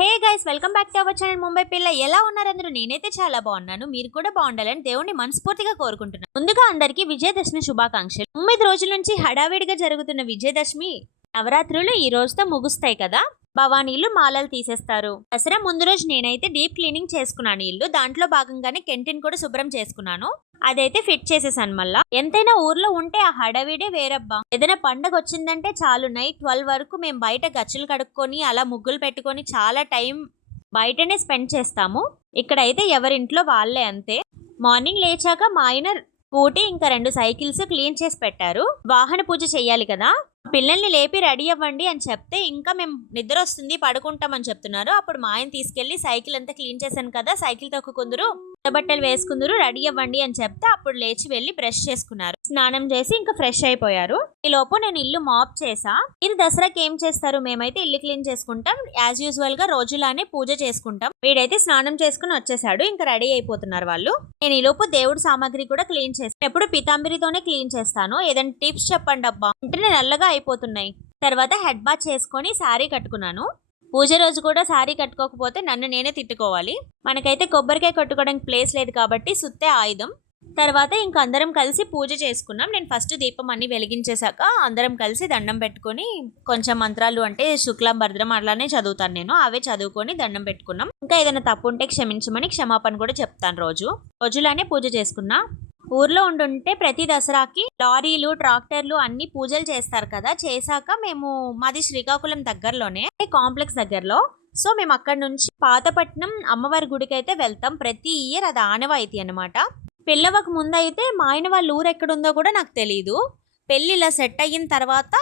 Hey guys welcome back to our channel Mumbai పిల్ల ఎలా ఉన్నారందరూ నేనైతే చాలా బాగున్నాను. మీరు కూడా బాగుండాలని దేవుని మనస్ఫూర్తిగా కోరుకుంటున్నాను. ముందుగా అందరికీ విజయదశమి శుభాకాంక్షలు. తొమ్మిది రోజుల నుంచి హడావిడిగా జరుగుతున్న విజయదశమి నవరాత్రులు ఈ రోజుతో ముగుస్తాయి కదా? భవానీలు మాలలు తీసేస్తారు. దసరా ముందు రోజు నేనైతే డీప్ క్లీనింగ్ చేసుకున్నాను ఇల్లు. దాంట్లో భాగంగానే కెంటీన్ కూడా శుభ్రం చేసుకున్నాను. అదైతే ఫిట్ చేసేసాను మళ్ళా. ఎంతైనా ఊర్లో ఉంటే ఆ హడవిడే వేరబ్బా. ఏదైనా పండగ వచ్చిందంటే చాలు. నైట్ ట్వెల్వ్ వరకు మేము బయట గచ్చులు కడుక్కొని అలా ముగ్గులు పెట్టుకొని చాలా టైం బయటనే స్పెండ్ చేస్తాము. ఇక్కడైతే ఎవరింట్లో వాళ్ళే అంతే. మార్నింగ్ లేచాక మా ఆయన స్కూటీ ఇంకా రెండు సైకిల్స్ క్లీన్ చేసి పెట్టారు. వాహన పూజ చెయ్యాలి కదా. పిల్లల్ని లేపి రెడీ అవ్వండి అని చెప్తే ఇంకా మేము నిద్ర వస్తుంది పడుకుంటామని చెప్తున్నారు. అప్పుడు మా ఆయన తీసుకెళ్ళి సైకిల్ అంతా క్లీన్ చేశాను కదా సైకిల్ తొక్కుకుందరు. బట్టలు వేసుకుందరు రెడీ అవ్వండి అని చెప్తే అప్పుడు లేచి వెళ్ళి బ్రష్ చేసుకున్నారు. స్నానం చేసి ఇంకా ఫ్రెష్ అయిపోయారు. ఈ లోపు నేను ఇల్లు మాప్ చేసా. మీరు దసరాకి ఏం చేస్తారు? మేమైతే ఇల్లు క్లీన్ చేసుకుంటాం. యాజ్ యూజువల్గా రోజులానే పూజ చేసుకుంటాం. వీడైతే స్నానం చేసుకుని వచ్చేసాడు. ఇంకా రెడీ అయిపోతున్నారు వాళ్ళు. నేను ఈ లోపు దేవుడు సామాగ్రి కూడా క్లీన్ చేస్తాను ఎప్పుడు పితాంబరితోనే క్లీన్ చేస్తాను. ఏదైనా టిప్స్ చెప్పండి అబ్బా వెంటనే నల్లగా అయిపోతున్నాయి. తర్వాత హెడ్ బాత్ చేసుకొని శారీ కట్టుకున్నాను. పూజ రోజు కూడా శారీ కట్టుకోకపోతే నన్ను నేనే తిట్టుకోవాలి. మనకైతే కొబ్బరికాయ కొట్టుకోవడానికి ప్లేస్ లేదు కాబట్టి సుత్తే ఆయుధం. తర్వాత ఇంక అందరం కలిసి పూజ చేసుకున్నాం. నేను ఫస్ట్ దీపం అన్ని వెలిగించేశాక అందరం కలిసి దండం పెట్టుకొని కొంచెం మంత్రాలు అంటే శుక్లం భద్రం అట్లానే చదువుతాను నేను. అవే చదువుకొని దండం పెట్టుకున్నాం. ఇంకా ఏదైనా తప్పు ఉంటే క్షమించమని క్షమాపణ కూడా చెప్తాను రోజు. రోజులానే పూజ చేసుకున్నా. ఊర్లో ఉండుంటే ప్రతి దసరాకి లారీలు ట్రాక్టర్లు అన్ని పూజలు చేస్తారు కదా. చేశాక మేము మాది శ్రీకాకుళం దగ్గరలోనే కాంప్లెక్స్ దగ్గరలో. సో మేము అక్కడ నుంచి పాతపట్నం అమ్మవారి గుడికి అయితే వెళ్తాం. ప్రతి ఇయర్ అది ఆనవాయితీ అనమాట పెళ్ళవక ముందు అయితే మా ఆయన వాళ్ళ ఊరు ఎక్కడుందో కూడా నాకు తెలియదు పెళ్ళి ఇలా సెట్ అయిన తర్వాత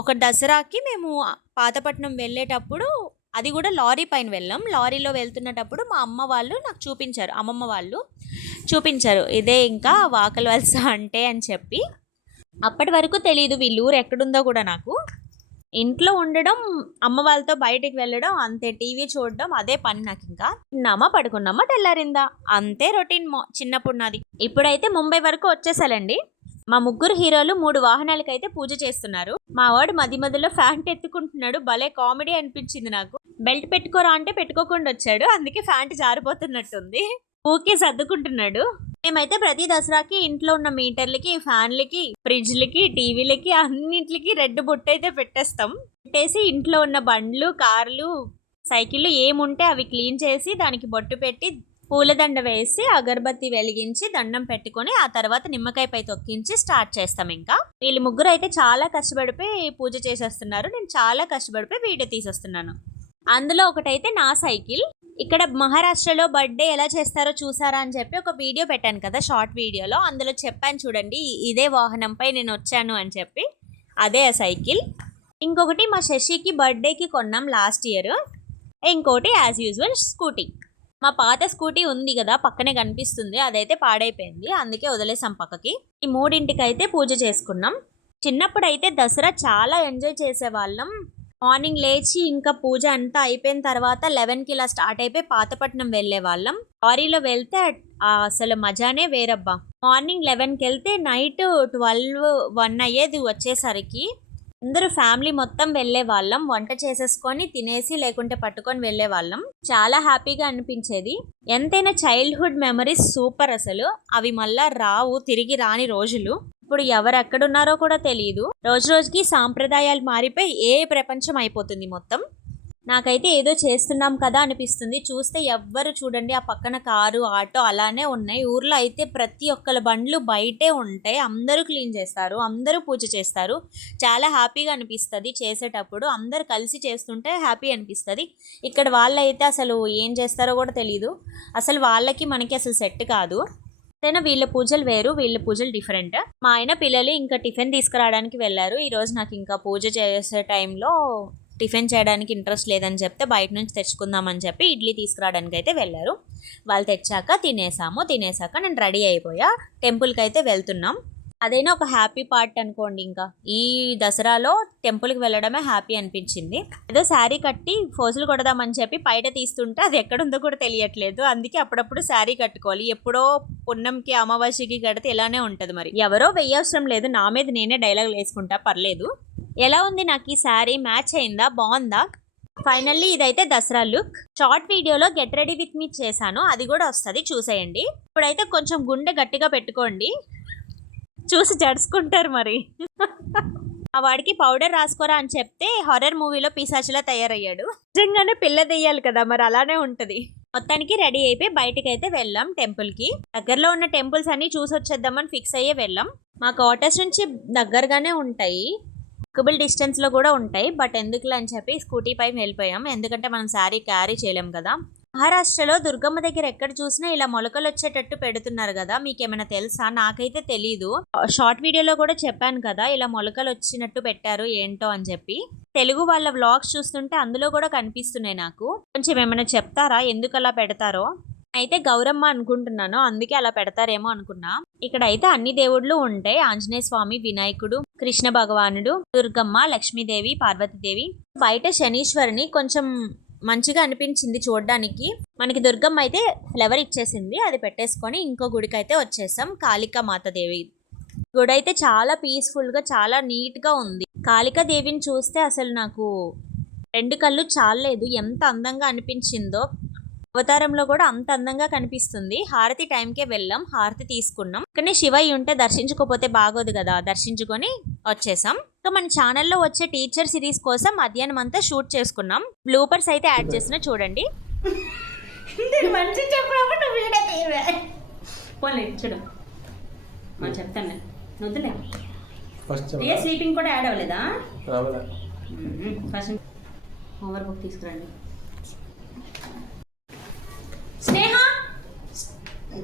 ఒక దసరాకి మేము పాతపట్నం వెళ్ళేటప్పుడు అది కూడా లారీ పైన వెళ్ళాం. లారీలో వెళ్తున్నటప్పుడు మా అమ్మ వాళ్ళు నాకు చూపించారు. అమ్మమ్మ వాళ్ళు చూపించారు. ఇదే ఇంకా వాకల వలస అంటే అని చెప్పి. అప్పటి వరకు తెలియదు వీళ్ళు ఊరు ఎక్కడుందో కూడా నాకు. ఇంట్లో ఉండడం అమ్మ వాళ్ళతో బయటికి వెళ్ళడం అంతే టీవీ చూడడం అదే పని నాకు ఇంకా. తిన్నామా పడుకున్నామా తెల్లారిందా? అంతే రొటీన్ చిన్నప్పుడు నాది. ఇప్పుడైతే ముంబై వరకు వచ్చేసాలండి. మా ముగ్గురు హీరోలు మూడు వాహనాలకైతే పూజ చేస్తున్నారు. మా వాడు మధ్య మధ్యలో ఫ్యాంట్ ఎత్తుకుంటున్నాడు. భలే కామెడీ అనిపించింది నాకు. బెల్ట్ పెట్టుకోరా అంటే పెట్టుకోకుండా వచ్చాడు అందుకే ఫ్యాంట్ జారిపోతున్నట్టుంది. ఊకే సర్దుకుంటున్నాడు. మేమైతే ప్రతి దసరాకి ఇంట్లో ఉన్న మీటర్లకి ఫ్యాన్లకి ఫ్రిడ్జ్లకి టీవీలకి అన్నింటికి రెడ్ బొట్టు అయితే పెట్టేస్తాం. పెట్టేసి ఇంట్లో ఉన్న బండ్లు కార్లు సైకిళ్ళు ఏముంటే అవి క్లీన్ చేసి దానికి బొట్టు పెట్టి పూలదండ వేసి అగరబత్తి వెలిగించి దండం పెట్టుకొని ఆ తర్వాత నిమ్మకాయ పై తొక్కించి స్టార్ట్ చేస్తాం ఇంకా. వీళ్ళు ముగ్గురు అయితే చాలా కష్టపడిపోయి పూజ చేసేస్తున్నారు. నేను చాలా కష్టపడిపోయి వీడియో తీసేస్తున్నాను. అందులో ఒకటైతే నా సైకిల్. ఇక్కడ మహారాష్ట్రలో బర్త్డే ఎలా చేస్తారో చూసారా అని చెప్పి ఒక వీడియో పెట్టాను కదా షార్ట్ వీడియోలో. అందులో చెప్పాను చూడండి ఇదే వాహనంపై నేను వచ్చాను అని చెప్పి. అదే ఆ సైకిల్. ఇంకొకటి మా శశికి బర్త్డేకి కొన్నాం లాస్ట్ ఇయర్. ఇంకోటి యాజ్ యూజువల్ స్కూటీ. మా పాత స్కూటీ ఉంది కదా పక్కనే కనిపిస్తుంది అదైతే పాడైపోయింది అందుకే వదిలేసాం పక్కకి. ఈ మూడింటికి అయితే పూజ చేసుకున్నాం. చిన్నప్పుడు అయితే దసరా చాలా ఎంజాయ్ చేసేవాళ్ళం. మార్నింగ్ లేచి ఇంకా పూజ అంతా అయిపోయిన తర్వాత లెవెన్కి ఇలా స్టార్ట్ అయిపోయి పాతపట్నం వెళ్ళే వాళ్ళం. లారీలో వెళ్తే అసలు మజానే వేరబ్బా. మార్నింగ్ లెవెన్కి వెళ్తే నైట్ ట్వెల్వ్ వన్ అయ్యేది వచ్చేసరికి అందరూ ఫ్యామిలీ మొత్తం వెళ్ళే వాళ్ళం. వంట చేసేసుకొని తినేసి లేకుంటే పట్టుకొని వెళ్ళే వాళ్ళం. చాలా హ్యాపీగా అనిపించేది. ఎంతైనా చైల్డ్హుడ్ మెమరీస్ సూపర్ అసలు. అవి మళ్ళా రావు తిరిగి రాని రోజులు. ఇప్పుడు ఎవరెక్కడున్నారో కూడా తెలియదు రోజు రోజుకి సాంప్రదాయాలు మారిపోయి ఏ ప్రపంచం అయిపోతుంది మొత్తం. నాకైతే ఏదో చేస్తున్నాం కదా అనిపిస్తుంది. చూస్తే ఎవ్వరు చూడండి ఆ పక్కన కారు ఆటో అలానే ఉన్నాయి. ఊర్లో అయితే ప్రతి ఒక్కరి బండ్లు బయటే ఉంటాయి. అందరూ క్లీన్ చేస్తారు అందరూ పూజ చేస్తారు. చాలా హ్యాపీగా అనిపిస్తుంది చేసేటప్పుడు. అందరు కలిసి చేస్తుంటే హ్యాపీ అనిపిస్తుంది. ఇక్కడ వాళ్ళైతే అసలు ఏం చేస్తారో కూడా తెలియదు అసలు వాళ్ళకి మనకి అసలు సెట్ కాదు. అయినా వీళ్ళ పూజలు వేరు వీళ్ళ పూజలు డిఫరెంట్ మా ఆయన పిల్లలు ఇంకా టిఫిన్ తీసుకురావడానికి వెళ్ళారు. ఈరోజు నాకు ఇంకా పూజ చేసే టైంలో టిఫిన్ చేయడానికి ఇంట్రెస్ట్ లేదని చెప్తే బయట నుంచి తెచ్చుకుందామని చెప్పి ఇడ్లీ తీసుకురావడానికి అయితే వెళ్ళారు. వాళ్ళు తెచ్చాక తినేసాము. తినేసాక నేను రెడీ అయిపోయా. టెంపుల్కి అయితే వెళ్తున్నాం. అదైనా ఒక హ్యాపీ పార్ట్ అనుకోండి ఇంకా. ఈ దసరాలో టెంపుల్కి వెళ్ళడమే హ్యాపీ అనిపించింది. ఏదో శారీ కట్టి ఫోజులు కొడదామని చెప్పి బయట తీస్తుంటే అది ఎక్కడుందో కూడా తెలియట్లేదు. అందుకే అప్పుడప్పుడు శారీ కట్టుకోవాలి. ఎప్పుడో పున్నంకి అమావాస్యకి కడితే ఇలానే ఉంటుంది మరి. ఎవరో వెయ్యవసరం లేదు. నా మీద నేనే డైలాగ్ వేసుకుంటా పర్లేదు. ఎలా ఉంది నాకు ఈ శారీ? మ్యాచ్ అయిందా? బాగుందా? ఫైనల్లీ ఇదైతే దసరా లుక్. షార్ట్ వీడియోలో గెట్ రెడీ విత్ మీ చేశాను. అది కూడా వస్తుంది. చూసేయండి. ఇప్పుడైతే కొంచెం గుండె గట్టిగా పెట్టుకోండి. చూసి జడుచుకుంటారు మరి. ఆ వాడికి పౌడర్ రాసుకోరా అని చెప్తే హారర్ మూవీలో పిశాచిలా తయారయ్యాడు. నిజంగానే పిల్ల దెయ్యాలి కదా మరి అలానే ఉంటది. మొత్తానికి రెడీ అయిపోయి బయటకైతే అయితే వెళ్ళాం టెంపుల్కి. దగ్గరలో ఉన్న టెంపుల్స్ అన్ని చూసి వచ్చేద్దామని ఫిక్స్ అయ్యే వెళ్ళాం. మా క్వార్టర్స్ నుంచి దగ్గరగానే ఉంటాయి. వాకబుల్ డిస్టెన్స్లో కూడా ఉంటాయి. బట్ ఎందుకులే అని చెప్పి స్కూటీ పైన వెళ్ళిపోయాం. ఎందుకంటే మనం శారీ క్యారీ చేయలేం కదా. మహారాష్ట్రలో దుర్గమ్మ దగ్గర ఎక్కడ చూసినా ఇలా మొలకలు వచ్చేటట్టు పెడుతున్నారు కదా మీకు ఏమైనా తెలుసా? నాకైతే తెలీదు. షార్ట్ వీడియోలో కూడా చెప్పాను కదా ఇలా మొలకలు వచ్చినట్టు పెట్టారు ఏంటో అని చెప్పి. తెలుగు వాళ్ళ వ్లాగ్స్ చూస్తుంటే అందులో కూడా కనిపిస్తున్నాయి నాకు. కొంచెం ఏమైనా చెప్తారా? ఎందుకు అలా పెడతారో? అయితే గౌరమ్మ అనుకుంటున్నాను అందుకే అలా పెడతారేమో అనుకున్నా. ఇక్కడ అయితే అన్ని దేవుళ్ళు ఉంటాయి ఆంజనేయ స్వామి వినాయకుడు కృష్ణ భగవానుడు దుర్గమ్మ లక్ష్మీదేవి పార్వతీదేవి బయట శనీశ్వరిని కొంచెం మంచిగా అనిపించింది చూడడానికి. మనకి దుర్గమ్మ అయితే ఫ్లవర్ ఇచ్చేసింది అది పెట్టేసుకొని ఇంకో గుడికి అయితే వచ్చేసాం కాళికా మాతదేవి. గుడి అయితే చాలా పీస్ఫుల్గా చాలా నీట్గా ఉంది. కాళికా దేవిని చూస్తే అసలు నాకు రెండు కళ్ళు చాలలేదు ఎంత అందంగా అనిపించిందో. అవతారంలో కూడా అంత అందంగా కనిపిస్తుంది. హారతి టైంకే వెళ్ళాం హారతి తీసుకున్నాం. కానీ శివయ్య ఉంటే దర్శించుకోపోతే బాగోదు కదా దర్శించుకొని వచ్చేసాం. ఇంకా మన ఛానల్లో వచ్చే టీచర్ సిరీస్ కోసం మధ్యాహ్నం అంతా షూట్ చేసుకున్నాం. బ్లూపర్స్ అయితే యాడ్ చేసిన చూడండి. నేను మంచి చెప్పినప్పుడు నువ్వు వీడియో తీయవే. పోలే చూడు. మనం చెప్తాను వద్దులే ఏ స్లీపింగ్ కూడా యాడ్ అవ్వలేదా? ఫస్ట్ హోంవర్క్ బుక్ తీసుకురండి. Sneha!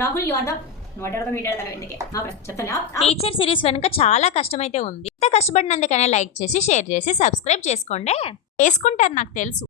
Rahul. You are the teacher series వెనుక చాలా కష్టమైతే ఉంది. ఇంత కష్టపడినందుకనే లైక్ చేసి షేర్ చేసి సబ్స్క్రైబ్ చేసుకోండి. చేసుకుంటారు నాకు తెలుసు.